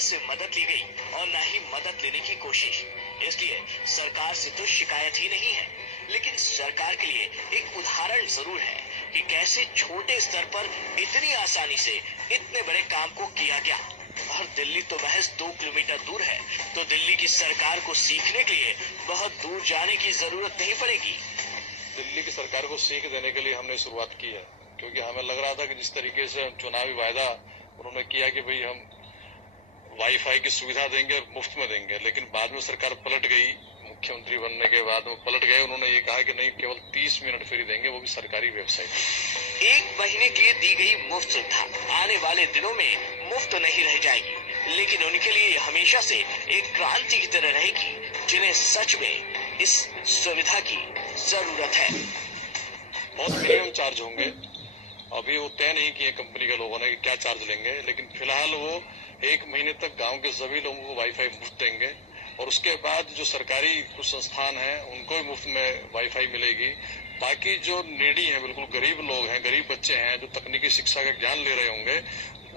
से मदद ली गई और न ही मदद लेने की कोशिश। इसलिए सरकार से तो शिकायत ही नहीं है, लेकिन सरकार के लिए एक उदाहरण जरूर है कि कैसे छोटे स्तर पर इतनी आसानी से इतने बड़े काम को किया गया। और दिल्ली तो महज 2 किलोमीटर दूर है, तो दिल्ली की सरकार को सीखने के लिए बहुत दूर जाने की जरूरत नहीं पड़ेगी। दिल्ली की सरकार को सीख देने के लिए हमने शुरुआत की है, क्योंकि हमें लग रहा था कि जिस तरीके से चुनावी वायदा उन्होंने किया कि भाई हम वाईफाई की सुविधा देंगे, मुफ्त में देंगे, लेकिन बाद में सरकार पलट गई। मुख्यमंत्री बनने के बाद वो पलट गए। उन्होंने ये कहा कि नहीं, केवल 30 मिनट फ्री देंगे, वो भी सरकारी वेबसाइट। 1 महीने के लिए दी गई मुफ्त सुविधा आने वाले दिनों में मुफ्त नहीं रह जाएगी, लेकिन उनके लिए हमेशा से एक क्रांति की तरह रहेगी, जिन्हें सच में इस सुविधा की जरूरत है। बहुत मिनिमम चार्ज होंगे, अभी वो तय नहीं किए कंपनी के लोगों ने कि क्या चार्ज लेंगे, लेकिन फिलहाल वो 1 महीने तक गांव के सभी लोगों को वाईफाई मुफ्त देंगे। और उसके बाद जो सरकारी कुछ संस्थान हैं उनको भी मुफ्त में वाईफाई मिलेगी। बाकी जो नीडी हैं, बिल्कुल गरीब लोग हैं, गरीब बच्चे हैं जो तकनीकी शिक्षा का ज्ञान ले रहे होंगे,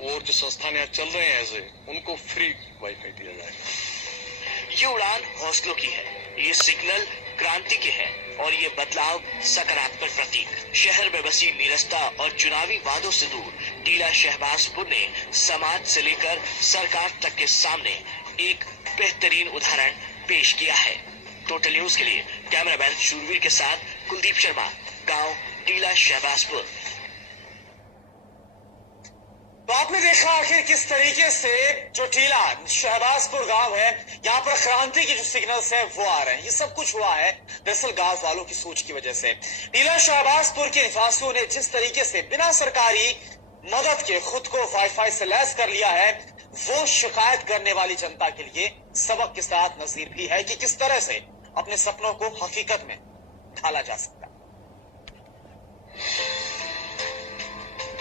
और जो संस्थान यहाँ चल रहे हैं ऐसे, उनको फ्री वाईफाई दिया जाएगा। ये उड़ान हौसलों की है, ये सिग्नल क्रांति के है, और ये बदलाव सकारात्मक प्रतीक। शहर में बसी नीरसता और चुनावी वादों से दूर टीला शहबाजपुर ने समाज से लेकर सरकार तक के सामने एक बेहतरीन उदाहरण पेश किया है। टोटल न्यूज के लिए कैमरामैन शूरवीर के साथ कुलदीप शर्मा, गांव टीला शहबाजपुर। तो आपने देखा आखिर किस तरीके से जो टीला शहबाजपुर गांव है, यहाँ पर क्रांति के जो सिग्नल्स हैं वो आ रहे हैं। ये सब कुछ हुआ है दरअसल गांव वालों की सोच की वजह से। टीला शहबाजपुर के निवासियों ने जिस तरीके से बिना सरकारी मदद के खुद को वाईफाई से लैस कर लिया है, वो शिकायत करने वाली जनता के लिए सबक के साथ नजीर भी है कि किस तरह से अपने सपनों को हकीकत में ढाला जा सकता है।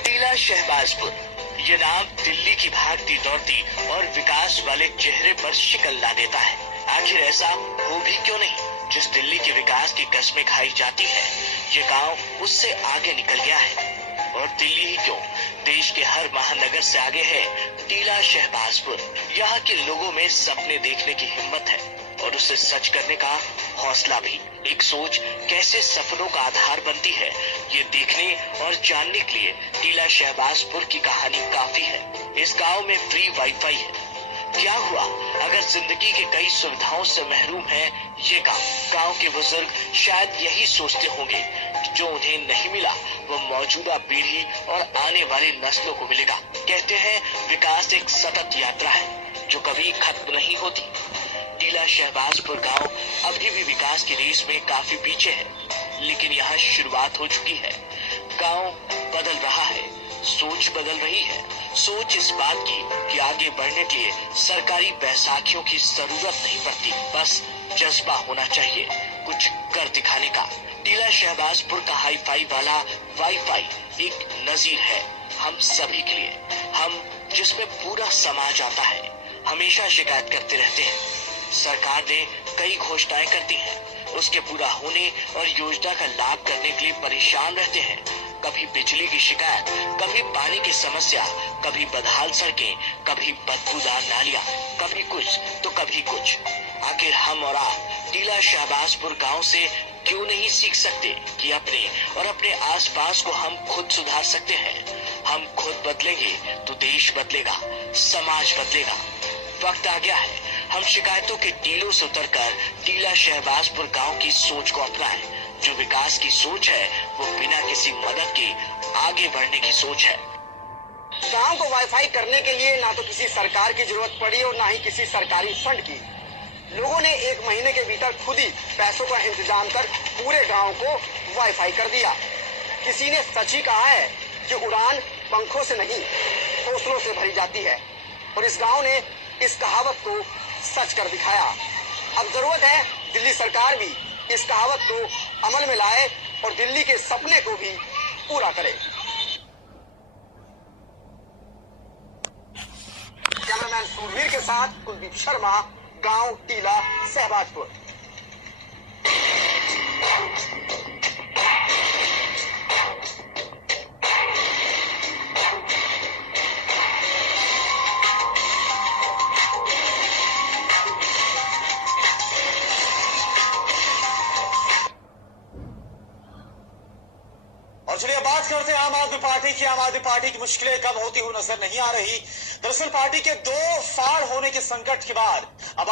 टीला शहबाजपुर, ये नाम दिल्ली की भागती दौड़ती और विकास वाले चेहरे पर शिकल ला देता है। आखिर ऐसा हो भी क्यों नहीं? जिस दिल्ली के विकास की कस्में खाई जाती है, ये गांव उससे आगे निकल गया है। और दिल्ली ही क्यों, देश के हर महानगर से आगे है टीला शहबाजपुर। यहाँ के लोगों में सपने देखने की हिम्मत है और उसे सच करने का हौसला भी। एक सोच कैसे सपनों का आधार बनती है, ये देखने और जानने के लिए टीला शहबाजपुर की कहानी काफी है। इस गांव में फ्री वाईफाई है। क्या हुआ अगर जिंदगी के कई सुविधाओं से महरूम है ये गांव के बुजुर्ग शायद यही सोचते होंगे कि जो उन्हें नहीं मिला वो मौजूदा पीढ़ी और आने वाली नस्लों को मिलेगा। कहते हैं विकास एक सतत यात्रा है जो कभी खत्म नहीं होती। टीला शहबाजपुर गांव अभी भी विकास की रेस में काफी पीछे है, लेकिन यहाँ शुरुआत हो चुकी है। गांव बदल रहा है, सोच बदल रही है। सोच इस बात की कि आगे बढ़ने के लिए सरकारी बैसाखियों की जरूरत नहीं पड़ती, बस जज्बा होना चाहिए कुछ कर दिखाने का। टीला शहबाजपुर का हाईफाई वाला वाईफाई एक नजीर है हम सभी के लिए। हम जिसमें पूरा समाज आता है, हमेशा शिकायत करते रहते हैं। सरकार ने कई घोषणाएं करती हैं, उसके पूरा होने और योजना का लाभ करने के लिए परेशान रहते हैं। कभी बिजली की शिकायत, कभी पानी की समस्या, कभी बदहाल सड़कें, कभी बदबूदार नालियां, कभी कुछ तो कभी कुछ। आखिर हम और आप टीला शहबाजपुर गांव से क्यों नहीं सीख सकते कि अपने और अपने आसपास को हम खुद सुधार सकते हैं? हम खुद बदलेंगे तो देश बदलेगा, समाज बदलेगा। वक्त आ गया है हम शिकायतों के टीलों से उतरकर टीला शहबाजपुर गांव की सोच को अपनाएं। जो विकास की सोच है वो बिना किसी मदद के आगे बढ़ने की सोच है। गांव को वाईफाई करने के लिए ना तो किसी सरकार की जरूरत पड़ी और ना ही किसी सरकारी फंड की। लोगों ने 1 महीने के भीतर खुद ही पैसों का इंतजाम कर पूरे गांव को वाईफाई कर दिया। किसी ने सच ही कहा है कि उड़ान पंखों से नहीं हौसलों से भरी जाती है, और इस गांव ने इस कहावत को सच कर दिखाया। अब जरूरत है दिल्ली सरकार भी इस कहावत को अमल में लाए और दिल्ली के सपने को भी पूरा करे। कैमरामैन सूरवीर के साथ कुलदीप शर्मा, गांव टीला शहबाजपुर। करते हैं आम आदमी पार्टी की मुश्किलें कम होती हुई नजर नहीं आ रही। दरअसल पार्टी के 2 फाड़ होने के संकट के बाद अब